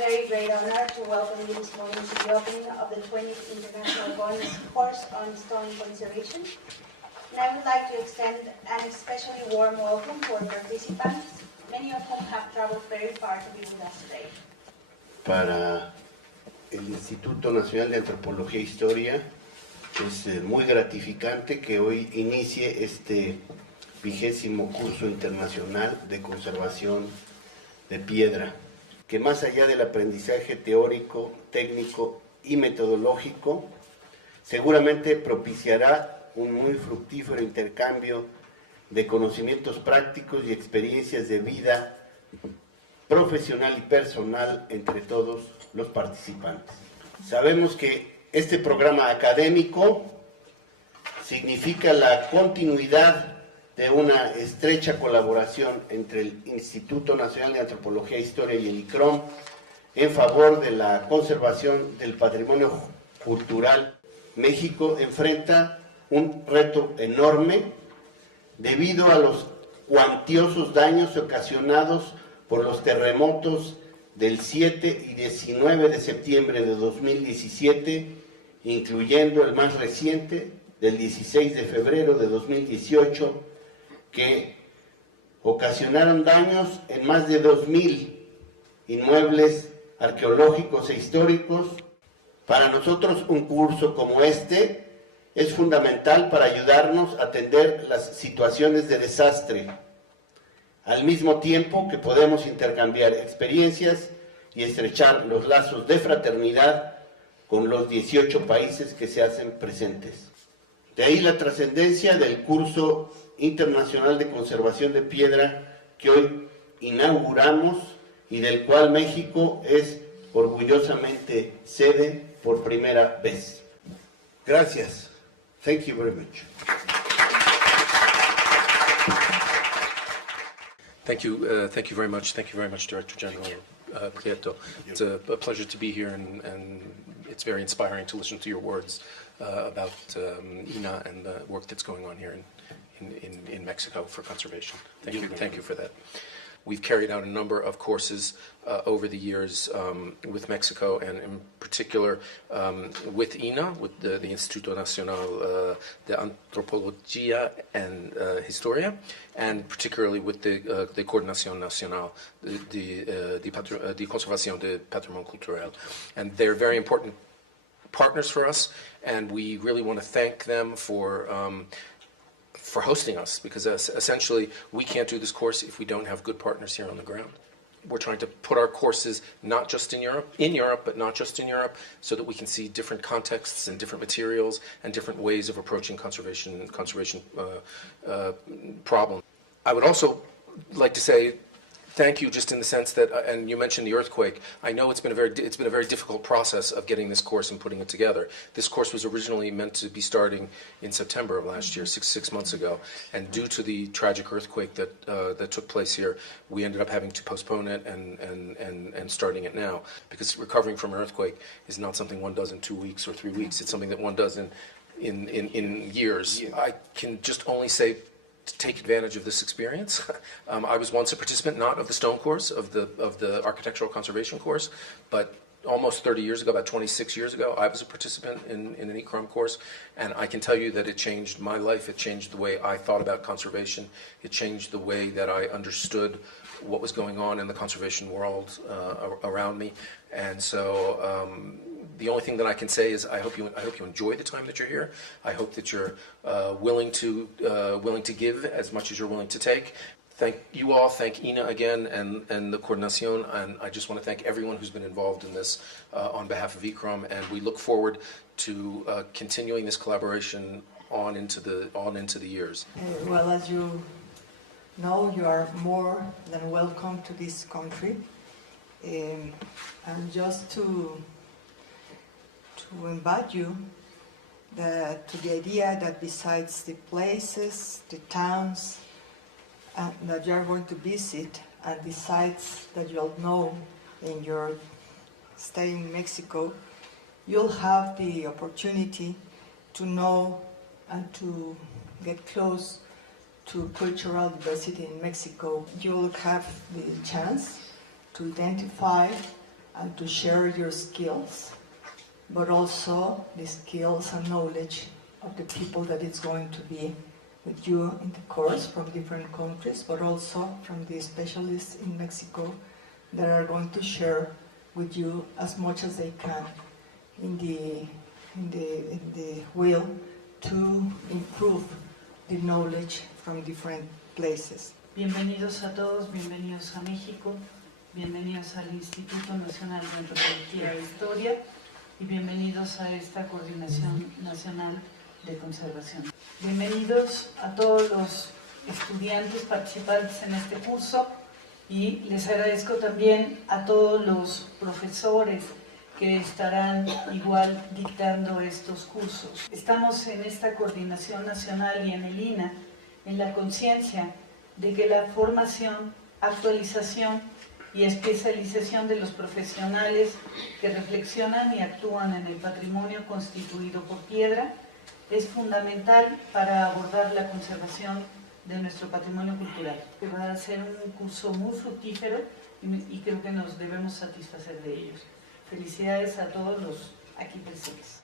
very great honor to welcome you this morning to the opening of the 20th International Course on Stone Conservation. And I would like to extend an especially warm welcome to our participants, many of whom have traveled very far to be with us today. Para el Instituto Nacional de Antropología e Historia es muy gratificante que hoy inicie este vigésimo Curso Internacional de Conservación de Piedra, que más allá del aprendizaje teórico, técnico y metodológico, seguramente propiciará un muy fructífero intercambio de conocimientos prácticos y experiencias de vida profesional y personal entre todos los participantes. Sabemos que este programa académico significa la continuidad de una estrecha colaboración entre el Instituto Nacional de Antropología e Historia y el ICROM en favor de la conservación del patrimonio cultural. México enfrenta un reto enorme debido a los cuantiosos daños ocasionados por los terremotos del 7 y 19 de septiembre de 2017, incluyendo el más reciente del 16 de febrero de 2018, que ocasionaron daños en más de 2,000 inmuebles arqueológicos e históricos. Para nosotros un curso como este es fundamental para ayudarnos a atender las situaciones de desastre, al mismo tiempo que podemos intercambiar experiencias y estrechar los lazos de fraternidad con los 18 países que se hacen presentes. De ahí la trascendencia del Curso Internacional de Conservación de Piedra que hoy inauguramos y del cual México es orgullosamente sede por primera vez. Gracias. Thank you very much. Thank you very much. Thank you very much, Director General Prieto. It's a pleasure to be here, and it's very inspiring to listen to your words about INAH and the work that's going on here in Mexico for conservation. Thank you for that. We've carried out a number of courses over the years with Mexico, and in particular with INAH, with the Instituto Nacional de Antropología and Historia, and particularly with the Coordinación Nacional de Conservación de Patrimonio Cultural. And they're very important partners for us, and we really want to thank them for hosting us, because essentially we can't do this course if we don't have good partners here on the ground. We're trying to put our courses not just in Europe, but not just in Europe, so that we can see different contexts and different materials and different ways of approaching conservation problems. I would also like to say thank you, just in the sense that, and you mentioned the earthquake. I know it's been a very difficult process of getting this course and putting it together. This course was originally meant to be starting in September of last year, six months ago, and due to the tragic earthquake that took place here, we ended up having to postpone it and starting it now, because recovering from an earthquake is not something one does in 2 weeks or 3 weeks. It's something that one does in years. I can just only say, to take advantage of this experience. I was once a participant, not of the stone course, of the architectural conservation course, but almost 30 years ago, about 26 years ago, I was a participant in an ECROM course, and I can tell you that it changed my life. It changed the way I thought about conservation. It changed the way that I understood what was going on in the conservation world around me. And so the only thing that I can say is I hope you enjoy the time that you're here. I hope that you're willing to give as much as you're willing to take. Thank you all. Thank INAH again and the Coordinación, and I just want to thank everyone who's been involved in this on behalf of ICROM, and we look forward to continuing this collaboration on into the years. Well, as you know, you are more than welcome to this country, and just to invite you to the idea that besides the places, the towns that you are going to visit, and the sites that you'll know in your stay in Mexico, you'll have the opportunity to know and to get close to cultural diversity in Mexico. You'll have the chance to identify and to share your skills, but also the skills and knowledge of the people that is going to be with you in the course from different countries, but also from the specialists in Mexico that are going to share with you as much as they can in the will to improve the knowledge from different places. Bienvenidos a todos, bienvenidos a México, bienvenidos al Instituto Nacional de Antropología e Historia y bienvenidos a esta Coordinación Nacional de Conservación. Bienvenidos a todos los estudiantes participantes en este curso y les agradezco también a todos los profesores que estarán igual dictando estos cursos. Estamos en esta Coordinación Nacional y en el INAH en la conciencia de que la formación, actualización y especialización de los profesionales que reflexionan y actúan en el patrimonio constituido por piedra es fundamental para abordar la conservación de nuestro patrimonio cultural. Va a ser un curso muy fructífero y creo que nos debemos satisfacer de ellos. Felicidades a todos los aquí presentes.